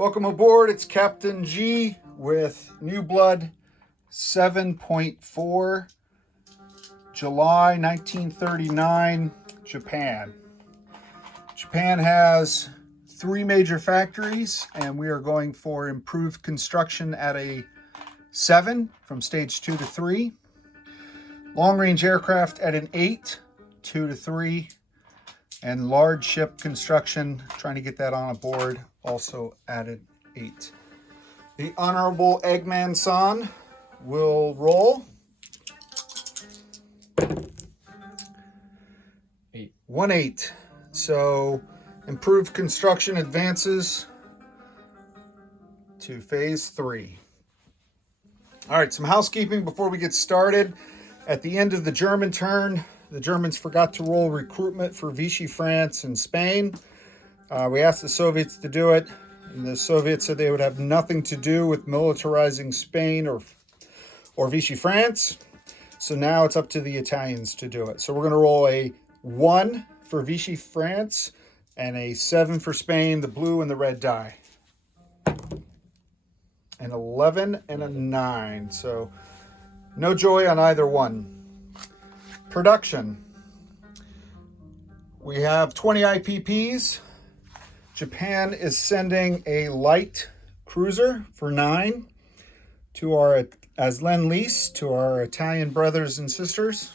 Welcome aboard. It's Captain G with Newblood 7.4, July 1939, Japan. Japan has 3 major factories, and we are going for improved construction at a 7 from stage 2 to 3. Long-range aircraft at an 8, 2 to 3. And large ship construction, trying to get that on a board, also added 8. The Honorable Eggman-san will roll. 8. 1-8. So improved construction advances to phase 3. All right, some housekeeping before we get started. At the end of the German turn, the Germans forgot to roll recruitment for Vichy France and Spain. We asked the Soviets to do it, and the Soviets said they would have nothing to do with militarizing Spain or Vichy France. So now it's up to the Italians to do it. So we're going to roll a 1 for Vichy France and a 7 for Spain, the blue and the red die. An 11 and a 9. So no joy on either one. Production. We have 20 IPPs. Japan is sending a light cruiser for 9 to our as Lend-Lease to our Italian brothers and sisters.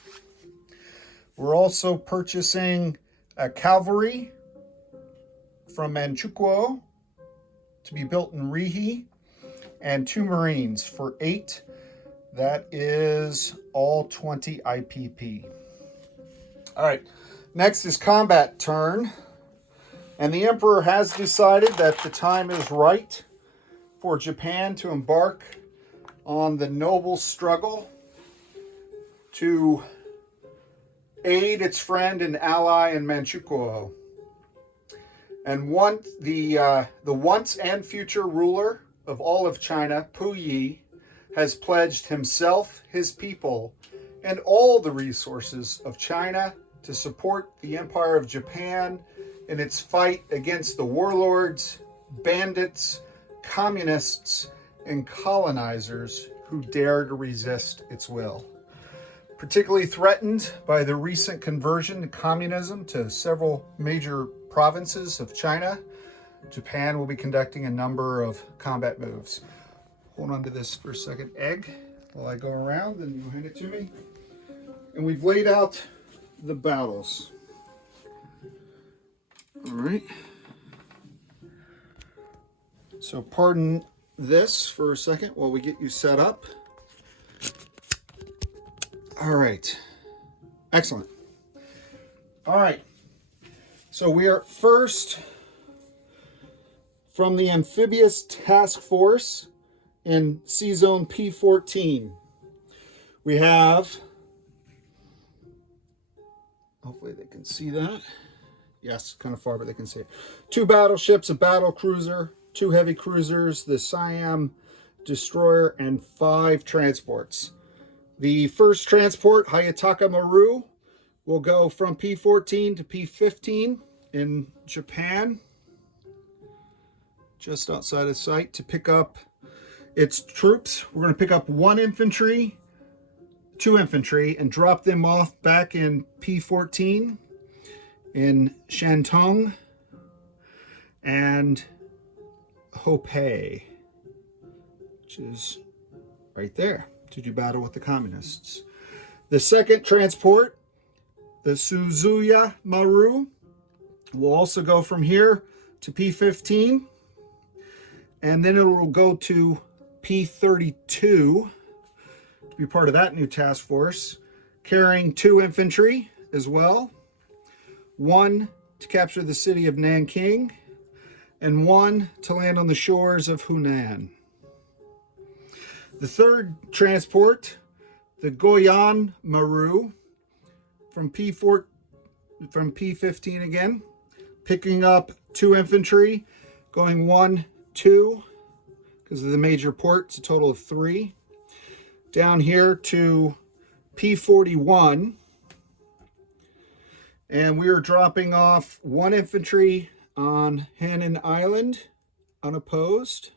We're also purchasing a cavalry from Manchukuo to be built in Rihi, and 2 Marines for 8. That is all 20 IPP. All right, next is combat turn. And the Emperor has decided that the time is right for Japan to embark on the noble struggle to aid its friend and ally in Manchukuo. And the once and future ruler of all of China, Puyi, has pledged himself, his people, and all the resources of China to support the Empire of Japan in its fight against the warlords, bandits, communists, and colonizers who dare to resist its will. Particularly threatened by the recent conversion to communism to several major provinces of China, Japan will be conducting a number of combat moves. Hold on to this for a second, Egg, while I go around and you hand it to me. And we've laid out the battles. All right. So pardon this for a second while we get you set up. All right. Excellent. All right. So we are first from the Amphibious Task Force in C-Zone P14. We have, hopefully they can see that. Yes, kind of far, but they can see it. 2 battleships, a battle cruiser, 2 heavy cruisers, the Siam destroyer, and 5 transports. The first transport, Hayataka Maru, will go from P14 to P15 in Japan, just outside of sight, to pick up its troops. We're going to pick up 2 infantry, and drop them off back in P14 in Shantung and Hopei, which is right there, to do battle with the communists. The second transport, the Suzuya Maru, will also go from here to P15, and then it will go to P32 to be part of that new task force, carrying 2 infantry as well. 1 to capture the city of Nanking, and 1 to land on the shores of Hunan. The third transport, the Goyan Maru, from P15 again, picking up 2 infantry, going 1, 2, because of the major ports, a total of 3. Down here to P41, and we are dropping off 1 infantry on Hainan Island, unopposed,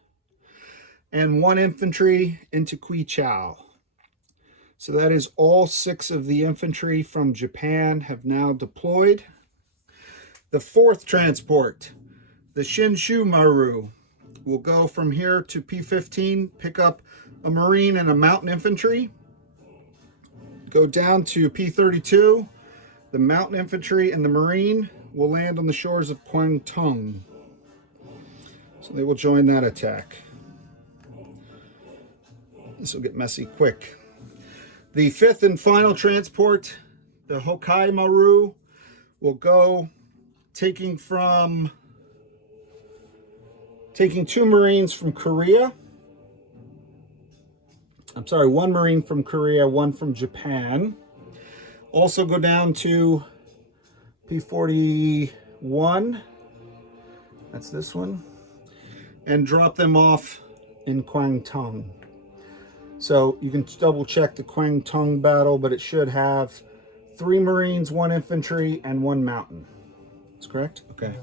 and 1 infantry into Kui Chau. So that is all 6 of the infantry from Japan have now deployed. The 4th transport, the Shinshu Maru, will go from here to P15, pick up a Marine and a mountain infantry, go down to P32. The mountain infantry and the Marine will land on the shores of Kwangtung. So they will join that attack. This will get messy quick. The 5th and final transport, the Hokai Maru, will go taking 2 Marines from Korea. I'm sorry, 1 Marine from Korea, 1 from Japan. Also go down to P41, that's this one, and drop them off in Kwangtung. So you can double check the Kwangtung battle, but it should have 3 Marines, 1 infantry, and 1 mountain. That's correct? Okay.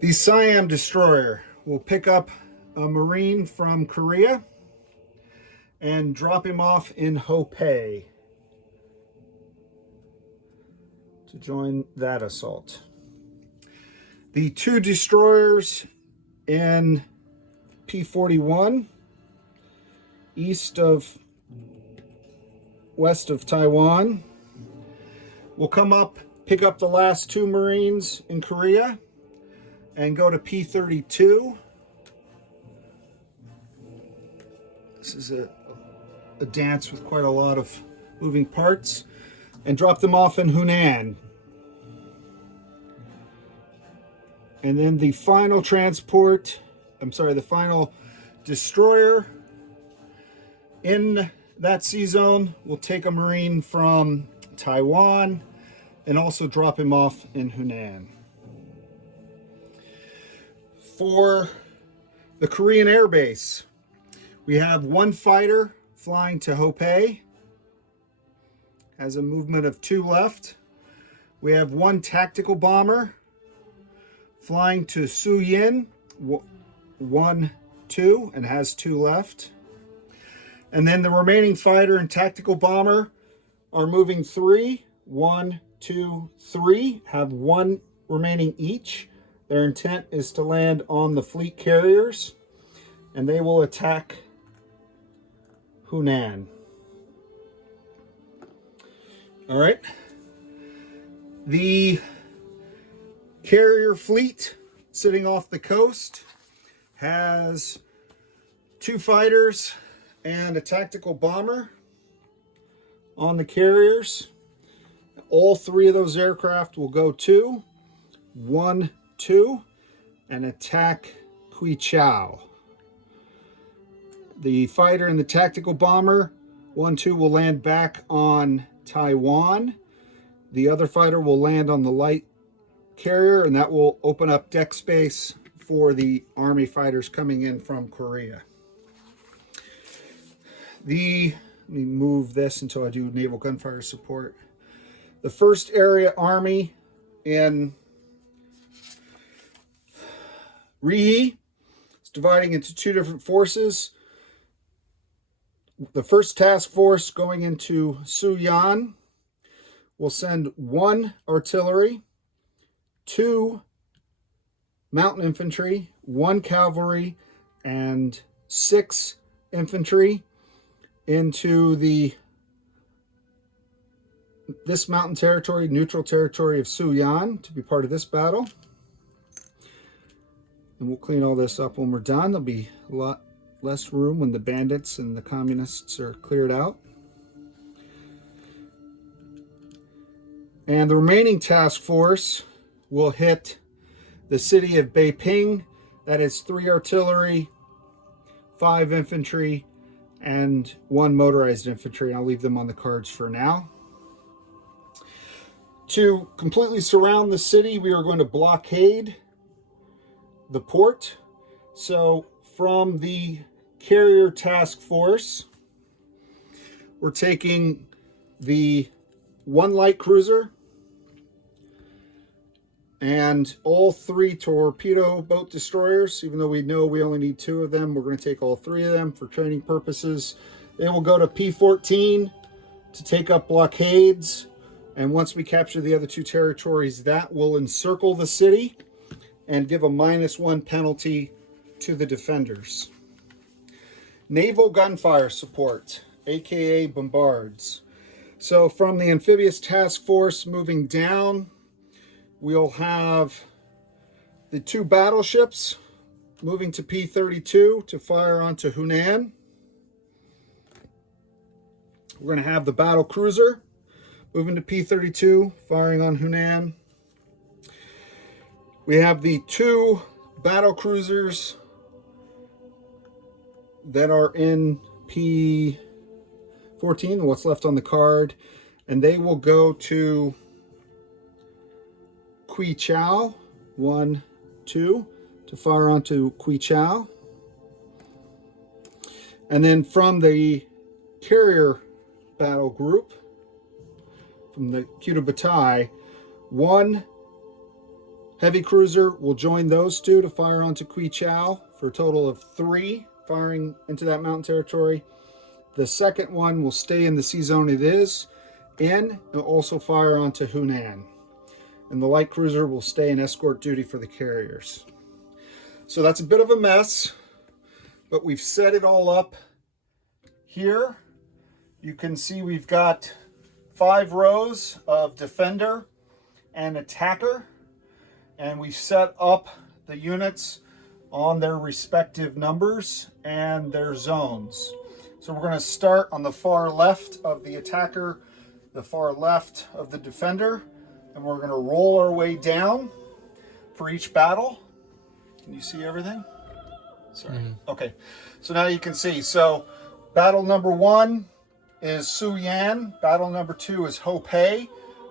The Siam destroyer will pick up a Marine from Korea and drop him off in Hopei to join that assault. The 2 destroyers in P41 west of Taiwan will come up, pick up the last 2 Marines in Korea, and go to P32. This is a dance with quite a lot of moving parts, and drop them off in Hunan. And then the final transport, the final destroyer in that sea zone will take a Marine from Taiwan and also drop him off in Hunan. For the Korean Air Base, we have 1 fighter flying to Hopei, has a movement of 2 left. We have 1 tactical bomber flying to Suyin, 1, 2, and has 2 left. And then the remaining fighter and tactical bomber are moving 3, 1, 2, 3, have 1 remaining each. Their intent is to land on the fleet carriers, and they will attack Hunan. All right. The carrier fleet sitting off the coast has 2 fighters and a tactical bomber on the carriers. All 3 of those aircraft will go 2, 1, 2, and attack Kui Chau. The fighter and the tactical bomber, 1, 2, will land back on Taiwan. The other fighter will land on the light carrier, and that will open up deck space for the Army fighters coming in from Korea. Let me move this until I do naval gunfire support. The 1st Area Army in Rihe is dividing into 2 different forces. The 1st task force going into Suyan will send 1 artillery, 2 mountain infantry, 1 cavalry, and 6 infantry into this mountain territory, neutral territory of Suyan, to be part of this battle. And we'll clean all this up when we're done. There'll be a lot less room when the bandits and the communists are cleared out. And the remaining task force will hit the city of Beiping. That is 3 artillery, 5 infantry, and 1 motorized infantry. I'll leave them on the cards for now. To completely surround the city, we are going to blockade the port. So from the carrier task force, we're taking the 1 light cruiser, And all 3 torpedo boat destroyers, even though we know we only need 2 of them, we're going to take all 3 of them for training purposes. They will go to P-14 to take up blockades. And once we capture the other 2 territories, that will encircle the city and give a -1 penalty to the defenders. Naval gunfire support, aka bombards. So from the amphibious task force moving down, we'll have the 2 battleships moving to P-32 to fire onto Hunan. We're going to have the battle cruiser moving to P-32, firing on Hunan. We have the 2 battle cruisers that are in P-14, what's left on the card, and they will go to Kui Chau, 1, 2, to fire onto Kui Chau. And then from the carrier battle group, from the Kutabatai, 1 heavy cruiser will join those 2 to fire onto Kui Chau for a total of 3 firing into that mountain territory. The second one will stay in the sea zone it is in and also fire onto Hunan. And the light cruiser will stay in escort duty for the carriers. So that's a bit of a mess, but we've set it all up here. You can see we've got 5 rows of defender and attacker, and we've set up the units on their respective numbers and their zones. So we're going to start on the far left of the attacker, the far left of the defender, and we're going to roll our way down for each battle. Can you see everything? Sorry. Okay. So now you can see. So battle number 1 is Su Yan. Battle number 2 is Ho Pei.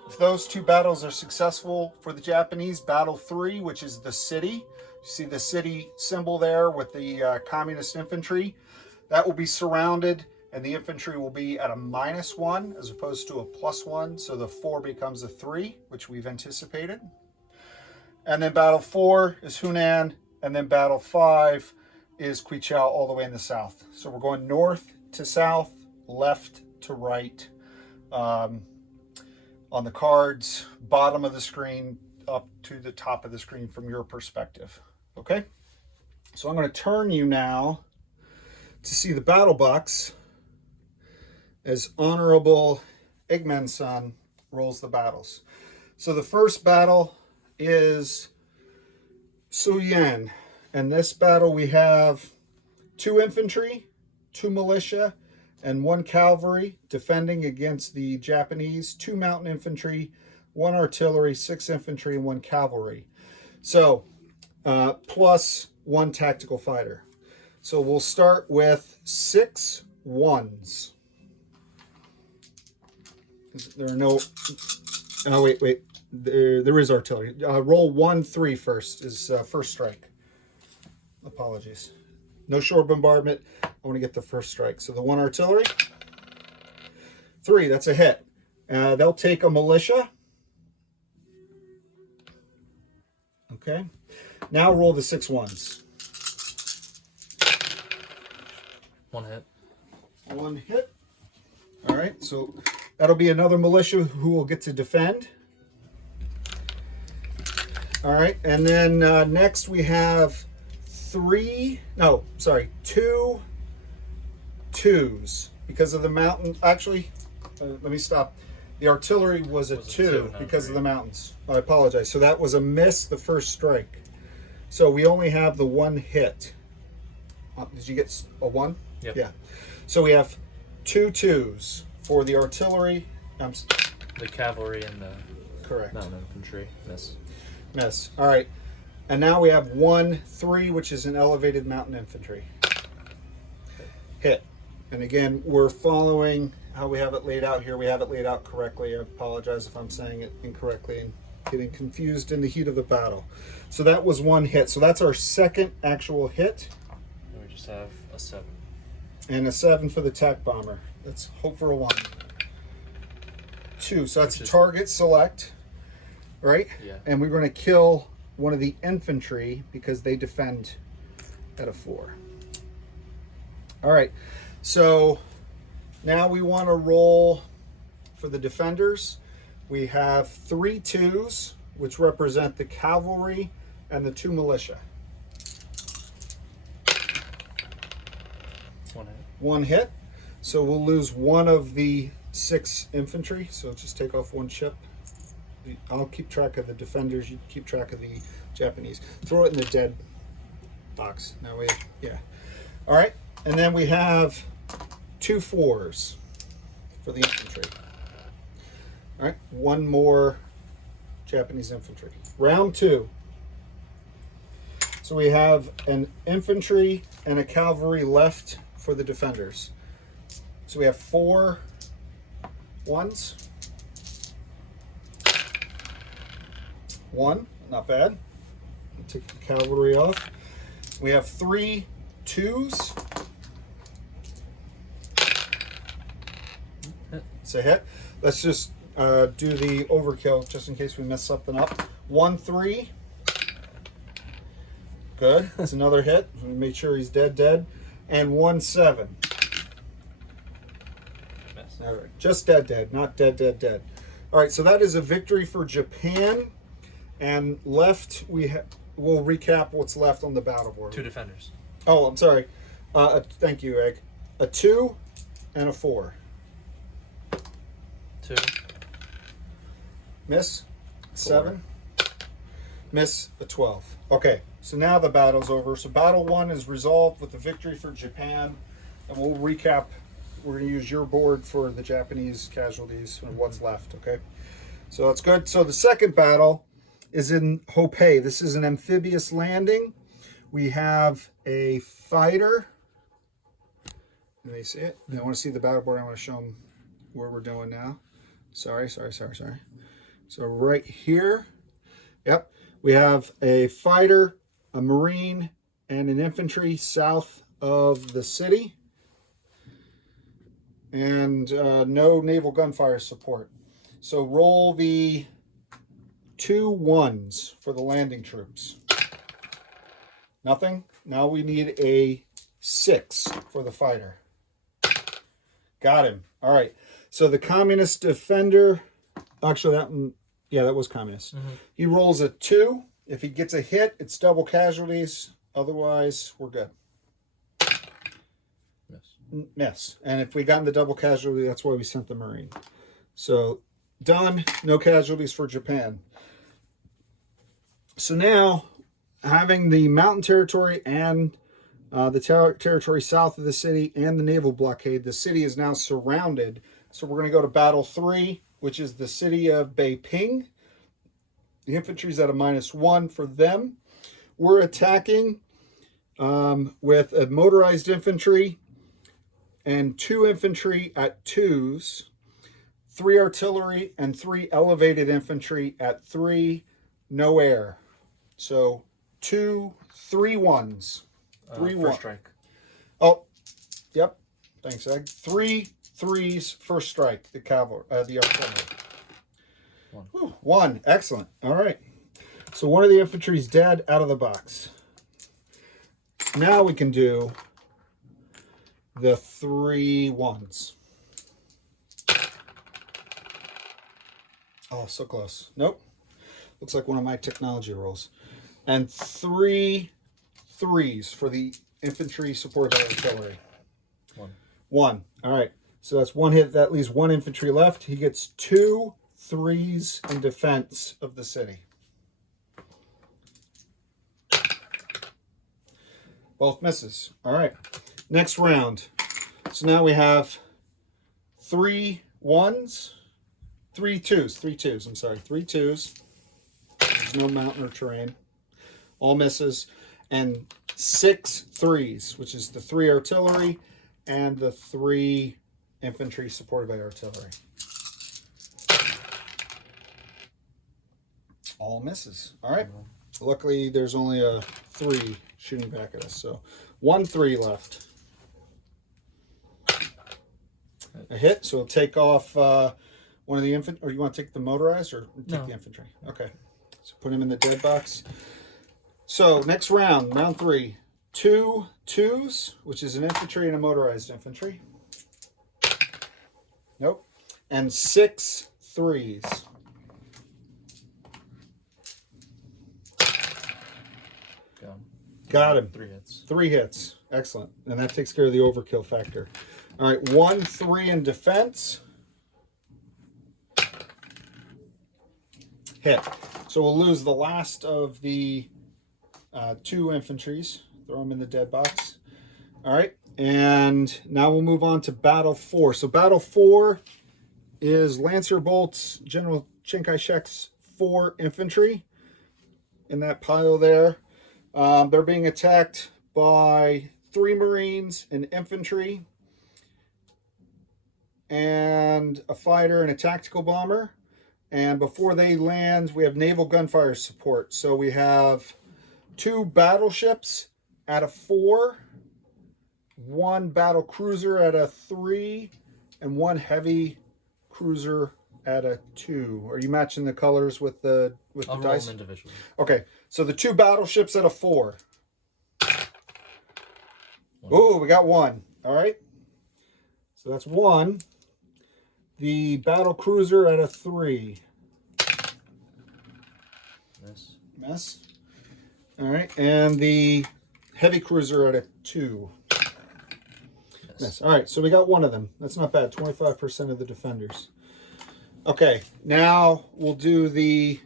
If those 2 battles are successful for the Japanese, battle 3, which is the city. You see the city symbol there with the communist infantry. That will be surrounded, and the infantry will be at a -1 as opposed to a +1. So the 4 becomes a 3, which we've anticipated. And then battle 4 is Hunan, and then battle 5 is Kui Chau all the way in the south. So we're going north to south, left to right on the cards, bottom of the screen up to the top of the screen from your perspective. Okay, so I'm going to turn you now to see the battle box as Honorable Eggman-san rolls the battles. So the first battle is Su Yan. In this battle we have 2 infantry, 2 militia, and 1 cavalry defending against the Japanese, 2 mountain infantry, 1 artillery, 6 infantry, and 1 cavalry. So plus 1 tactical fighter. So we'll start with 6 1s. There are no... Oh, wait. There is artillery. Roll 1 3 first is first strike. Apologies. No shore bombardment. I want to get the first strike. So the 1 artillery. 3, that's a hit. They'll take a militia. Okay. Now roll the 6 1s. 1 hit. 1 hit. All right. So that'll be another militia who will get to defend. All right. And then next we have 2 2s because of the mountain. Actually, let me stop. The artillery was a 2 because of the mountains. I apologize. So that was a miss, the first strike. So we only have the 1 hit. Did you get a 1? Yep. Yeah. So we have 2 2s for the artillery. The cavalry and the Correct. mountain infantry. Miss. All right. And now we have 1 3, which is an elevated mountain infantry. Hit. And again, we're following how we have it laid out here. We have it laid out correctly. I apologize if I'm saying it incorrectly and getting confused in the heat of the battle. So that was 1 hit. So that's our second actual hit. And we just have a 7. And a 7 for the tack bomber. Let's hope for a 1. 2. So that's target select. right? Yeah. And we're going to kill one of the infantry because they defend at a 4. All right, so now we want to roll for the defenders. We have 3 2s, which represent the cavalry and the 2 militia. 1 hit. 1 hit, so we'll lose 1 of the 6 infantry, so just take off 1 chip. I'll keep track of the defenders, you keep track of the Japanese. Throw it in the dead box. Now we, yeah. All right, and then we have 2 4s for the infantry. All right, 1 more Japanese infantry. Round 2. So we have an infantry and a cavalry left for the defenders. So we have 4 1s. 1, not bad. Take the cavalry off. We have 3 2s. It's a hit. Let's just do the overkill just in case we mess something up. 1 3. Good. That's another hit. Make sure he's dead. And 1 7. Miss. All right. Just dead. Not dead. All right. So that is a victory for Japan. And left, we'll recap what's left on the battle board. 2 defenders. Oh, I'm sorry. Thank you, Egg. A 2 and a 4. 2. Miss. 7. Miss. A 12. Okay, so now the battle's over. So battle 1 is resolved with a victory for Japan. And we'll recap. We're going to use your board for the Japanese casualties and what's left, okay? So that's good. So the second battle is in Hope. This is an amphibious landing. We have a fighter. Can they see it? They want to see the battle board. I want to show them where we're doing now. Sorry. So right here, yep, we have a fighter, a marine, and an infantry south of the city. And no naval gunfire support. So roll the 2 1s for the landing troops. Nothing. Now we need a 6 for the fighter. Got him. All right. So the communist defender, actually that was communist. Mm-hmm. He rolls a 2. If he gets a hit, it's double casualties. Otherwise, we're good. Miss. And if we got in the double casualty, that's why we sent the Marine. So done. No casualties for Japan. So now, having the mountain territory and the territory south of the city and the naval blockade, the city is now surrounded. So we're going to go to battle 3, which is the city of Beiping. The infantry's at a -1 for them. We're attacking with a motorized infantry and 2 infantry at 2s, 3 artillery, and 3 elevated infantry at 3, no air. So 2 3 1s. 3 First 1. strike. Oh, yep. Thanks, Egg. 3 3s, first strike, the artillery. 1. Whew, 1. Excellent. All right. So one of the infantry's dead out of the box. Now we can do the 3 1s. Oh, so close. Nope. Looks like one of my technology rolls. And 3 3s for the infantry supported by artillery. 1. 1. All right. So that's 1 hit. That leaves 1 infantry left. He gets 2 3s in defense of the city. Both misses. All right. Next round. So now we have 3 1s, 3 2s, 3 2s. I'm sorry, 3 2s. There's no mountain or terrain. All misses. And 6 3s, which is the 3 artillery and the 3 infantry supported by artillery. All misses. All right. Luckily, there's only a 3 shooting back at us. So 1 3 left. A hit. So we'll take off One of the infantry, or you want to take the motorized or take No. the infantry? Okay. So put him in the dead box. So next round, round 3. 2 2s, which is an infantry and a motorized infantry. Nope. And 6 3s. Got him. 3 hits. 3 hits. Excellent. And that takes care of the overkill factor. All right, 1 3 in defense. Hit. So we'll lose the last of the 2 infantries. Throw them in the dead box. All right, and now we'll move on to battle 4. So battle 4 is Lancer Bolt's General Chiang Kai-shek's 4 infantry in that pile there. They're being attacked by 3 Marines, an infantry, and a fighter and a tactical bomber. And before they land, we have naval gunfire support. So we have 2 battleships at a 4, 1 battle cruiser at a 3, and 1 heavy cruiser at a 2. Are you matching the colors with the dice? I'll roll them individually. Okay, so the 2 battleships at a 4. Oh, we got 1. All right. So that's 1. The battle cruiser at a 3. Miss. All right, and the heavy cruiser at a 2. Miss. All right, so we got 1 of them. That's not bad. 25% of the defenders. Okay, now we'll do the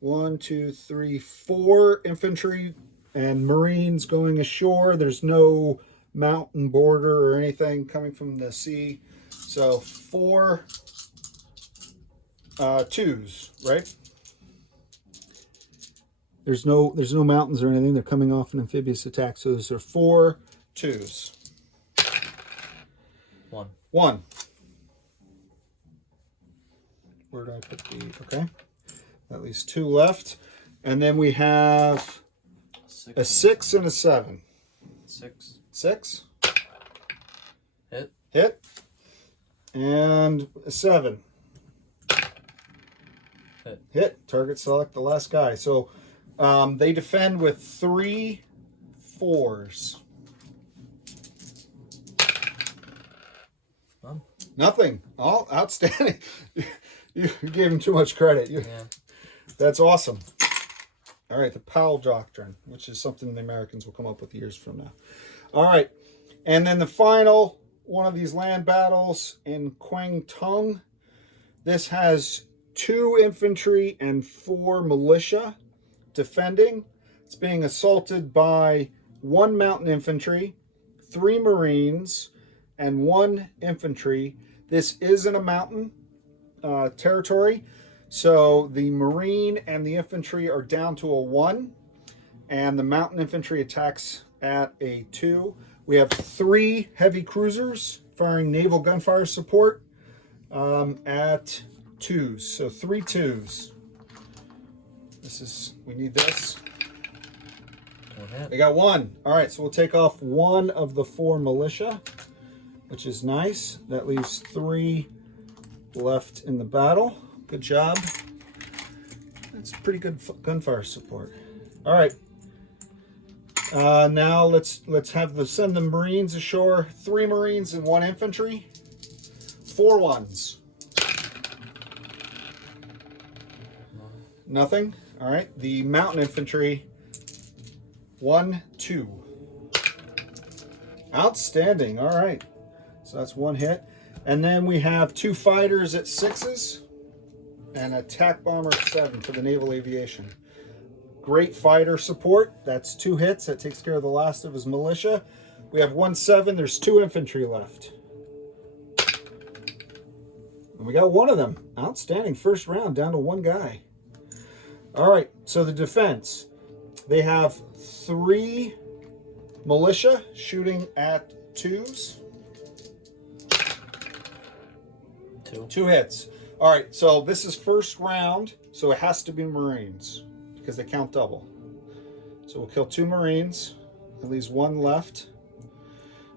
1, 2, 3, 4 infantry and Marines going ashore. There's no mountain border or anything coming from the sea. So 4 2s, right? There's no mountains or anything. They're coming off an amphibious attack. So those are 4 2s. 1. Where do I put the? Okay, at least 2 left, and then we have a 6 and a 7. 6. Hit. And a 7. Hit. Target select the last guy. So they defend with 3 4s. Nothing. Oh, outstanding. You gave him too much credit. Yeah. That's awesome. All right, the Powell Doctrine, which is something the Americans will come up with years from now. All right, and then the final one of these land battles in Kwang Tung. This has 2 infantry and 4 militia defending. It's being assaulted by 1 mountain infantry, 3 Marines, and 1 infantry. This is in a mountain territory, so the Marine and the infantry are down to a 1, and the mountain infantry attacks at a 2. We have 3 heavy cruisers firing naval gunfire support at 2s, so 3 2s. We need this. We got 1. All right, so we'll take off 1 of the 4 militia, which is nice. That leaves 3 left in the battle. Good job. That's pretty good gunfire support. All right. Now let's send the Marines ashore. 3 Marines and 1 infantry. 4 1s. Nothing. All right. The mountain infantry. 1 2. Outstanding. All right. So that's 1 hit. And then we have 2 fighters at 6s and an attack bomber at 7 for the naval aviation. Great fighter support. That's 2 hits. That takes care of the last of his militia. We have 1 7. There's 2 infantry left. And we got 1 of them. Outstanding. First round down to 1 guy. All right. So the defense. They have 3 militia shooting at 2s. 2 hits. All right, so this is first round, so it has to be Marines because they count double. So we'll kill 2 Marines. At least 1 left.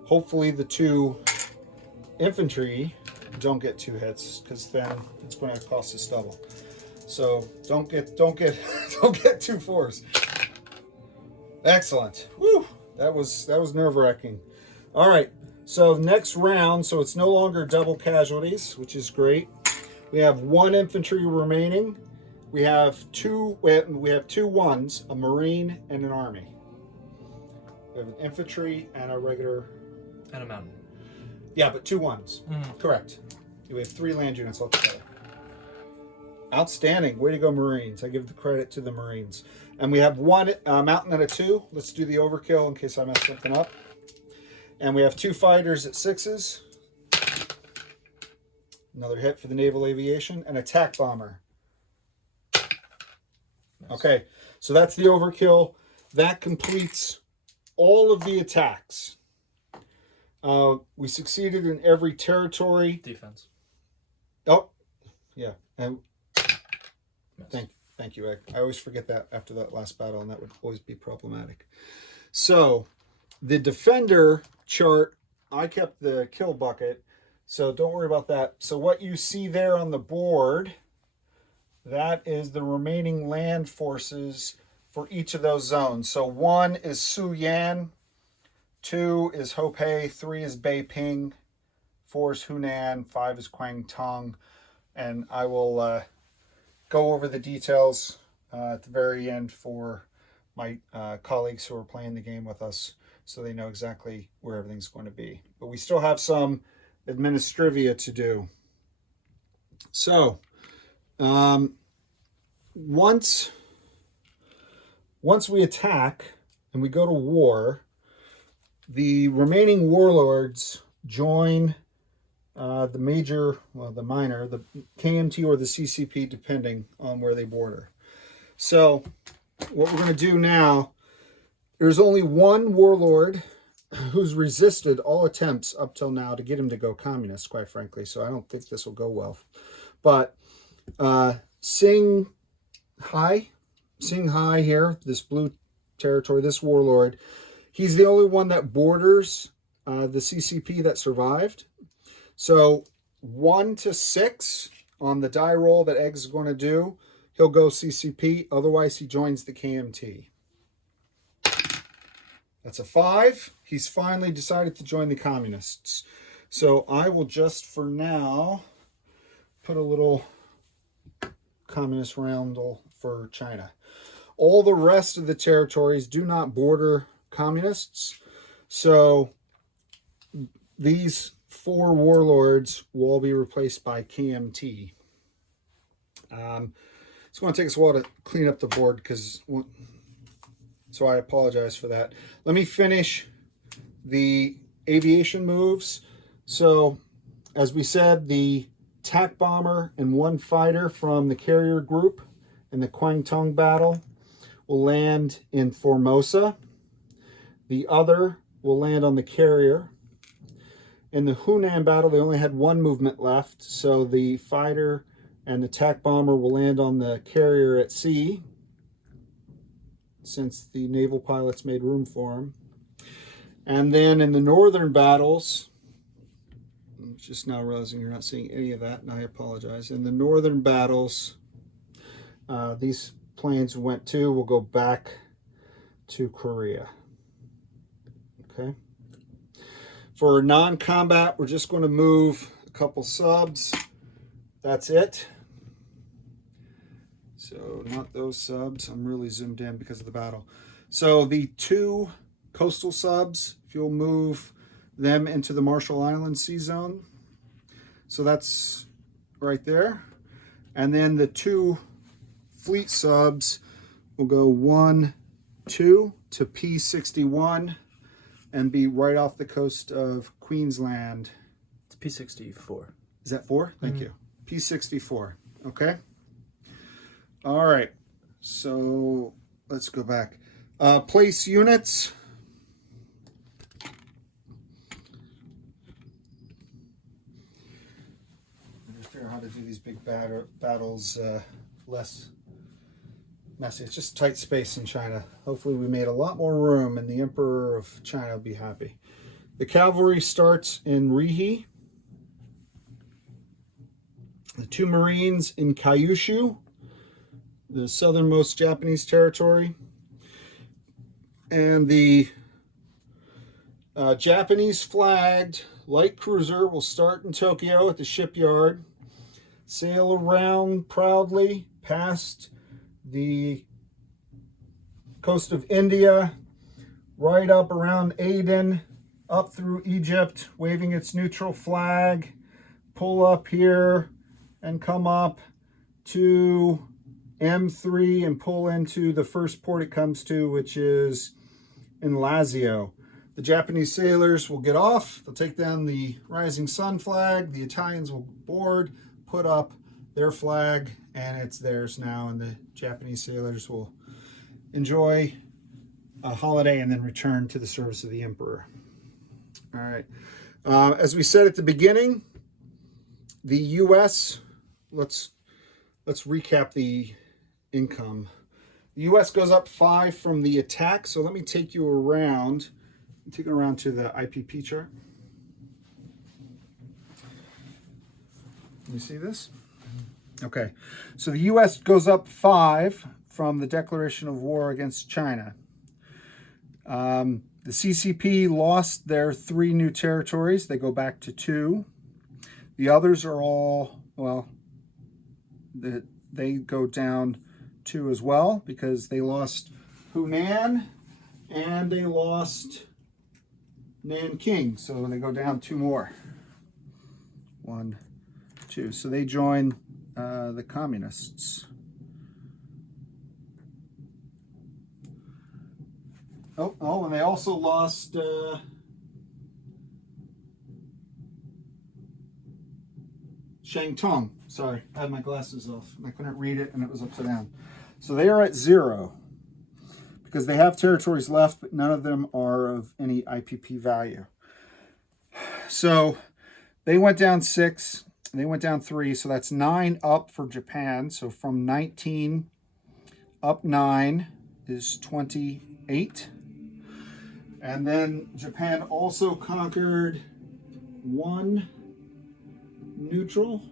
Hopefully the 2 infantry don't get 2 hits, because then it's going to cost us double. So don't get don't get 2 4s. Excellent. Woo! That was nerve-wracking. All right. So next round, so it's no longer double casualties, which is great. We have 1 infantry remaining. We have 2 ones, a marine and an army. We have an infantry and a regular And a mountain. Yeah, but 2 ones. Correct. We have 3 land units altogether. Outstanding. Way to go, Marines. I give the credit to the Marines. And we have 1 mountain and a 2. Let's do the overkill in case I mess something up. And we have 2 fighters at 6s. Another hit for the naval aviation. An attack bomber. Nice. Okay, so that's the overkill. That completes all of the attacks. We succeeded in every territory. Defense. Oh, yeah. And thank you, Egg. I always forget that after that last battle, and that would always be problematic. So, the defender chart, I kept the kill bucket, so don't worry about that. So what you see there on the board, that is the remaining land forces for each of those zones. So 1 is Su Yan, 2 is Hopei, 3 is Beiping, 4 is Hunan, 5 is Kwangtung, and I will go over the details at the very end for my colleagues who are playing the game with us, so they know exactly where everything's going to be. But we still have some administrivia to do. So, once we attack and we go to war, the remaining warlords join the minor, the KMT or the CCP, depending on where they border. So what we're going to do now, there's only 1 warlord who's resisted all attempts up till now to get him to go communist, quite frankly, so I don't think this will go well. But Sing Hai here, this blue territory, this warlord, he's the only one that borders the CCP that survived. So 1 to 6 on the die roll that Egg's going to do, he'll go CCP. Otherwise, he joins the KMT. That's a 5. He's finally decided to join the communists. So I will just, for now, put a little communist roundel for China. All the rest of the territories do not border communists. So these 4 warlords will all be replaced by KMT. It's going to take us a while to clean up the board, so I apologize for that. Let me finish the aviation moves. So, as we said, the attack bomber and 1 fighter from the carrier group in the Kwangtung battle will land in Formosa. The other will land on the carrier. In the Hunan battle, they only had 1 movement left, so the fighter and attack bomber will land on the carrier at sea, since the naval pilots made room for them. And then in the northern battles, I'm just now realizing you're not seeing any of that, and I apologize. In the northern battles, these planes will go back to Korea. Okay. For non-combat, we're just going to move a couple subs. That's it. So not those subs. I'm really zoomed in because of the battle. So the 2 coastal subs, if you'll move them into the Marshall Islands Sea Zone. So that's right there. And then the 2 fleet subs will go 1, 2 to P61 and be right off the coast of Queensland. It's P64. Is that 4? Thank you. P64. Okay. All right. So let's go back. Place units. I'm just figuring out how to do these big battles less messy. It's just tight space in China. Hopefully we made a lot more room and the Emperor of China will be happy. The cavalry starts in Rihe. the 2 Marines in Kyushu, the southernmost Japanese territory, and the Japanese flagged light cruiser will start in Tokyo at the shipyard, sail around proudly past the coast of India, right up around Aden, up through Egypt, waving its neutral flag, pull up here and come up to M3 and pull into the first port it comes to, which is in Lazio. The Japanese sailors will get off, they'll take down the rising sun flag, the Italians will board, put up their flag, and it's theirs now, and the Japanese sailors will enjoy a holiday and then return to the service of the emperor. All right. As we said at the beginning, the U.S., let's recap the income. The U.S. goes up 5 from the attack, so let me take you around. Take it around to the IPP chart. Can you see this? Okay, so the U.S. goes up 5 from the declaration of war against China. The CCP lost their 3 new territories. They go back to 2. The others are all, well, they go down 2 as well because they lost Hunan and they lost Nanking. So they go down 2 more. 1, 2. So they join the communists. Oh, and they also lost Shangtung. Sorry, I had my glasses off and I couldn't read it and it was upside down. So they are at 0 because they have territories left, but none of them are of any IPP value. So they went down 6, they went down 3, so that's 9 up for Japan. So from 19 up 9 is 28. And then Japan also conquered 1 neutral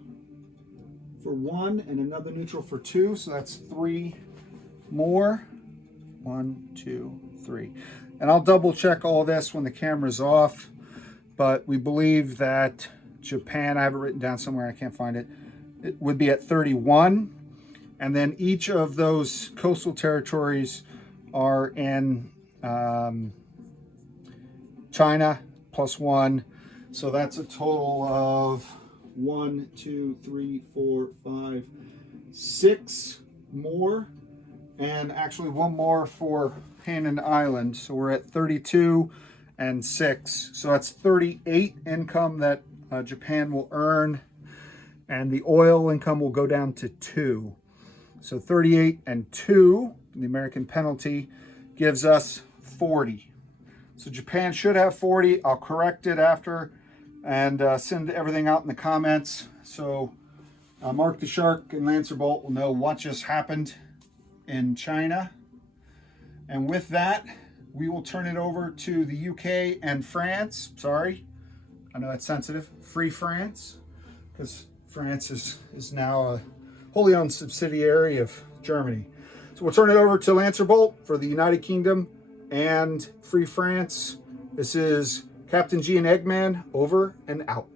for 1 and another neutral for 2. So that's 3 more. 1, 2, 3. And I'll double check all this when the camera's off. But we believe that Japan, I have it written down somewhere, I can't find it, it would be at 31. And then each of those coastal territories are in China plus 1. So that's a total of 1, 2, 3, 4, 5, 6 more. And actually 1 more for Hainan Island. So we're at 32 and 6. So that's 38 income that Japan will earn. And the oil income will go down to 2. So 38 and 2, the American penalty, gives us 40. So Japan should have 40. I'll correct it after and send everything out in the comments. So Mark the Shark and Lancer Bolt will know what just happened in China. And with that, we will turn it over to the UK and France. Sorry, I know that's sensitive. Free France, because France is now a wholly owned subsidiary of Germany. So we'll turn it over to Lancer Bolt for the United Kingdom and Free France. This is Captain G and Eggman, over and out.